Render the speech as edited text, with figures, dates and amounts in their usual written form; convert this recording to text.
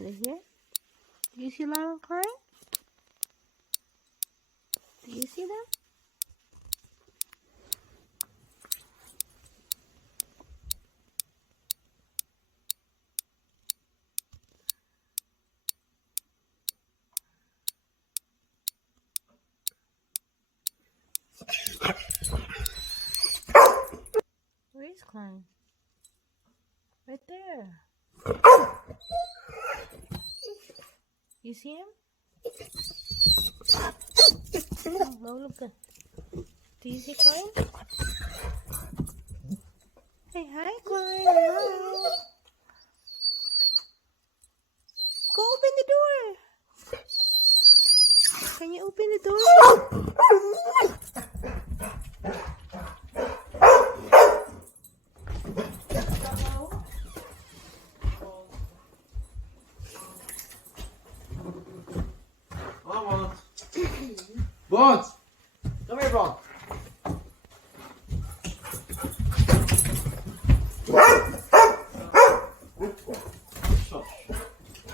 Are they here? Do you see Lion crying? Do you see them? Where is Klein? Right there. You see him? Oh, no, look good. Do you see Klein? Say hi, Klein. Hello. Go open the door. Can you open the door? Bond! Come here, Bond.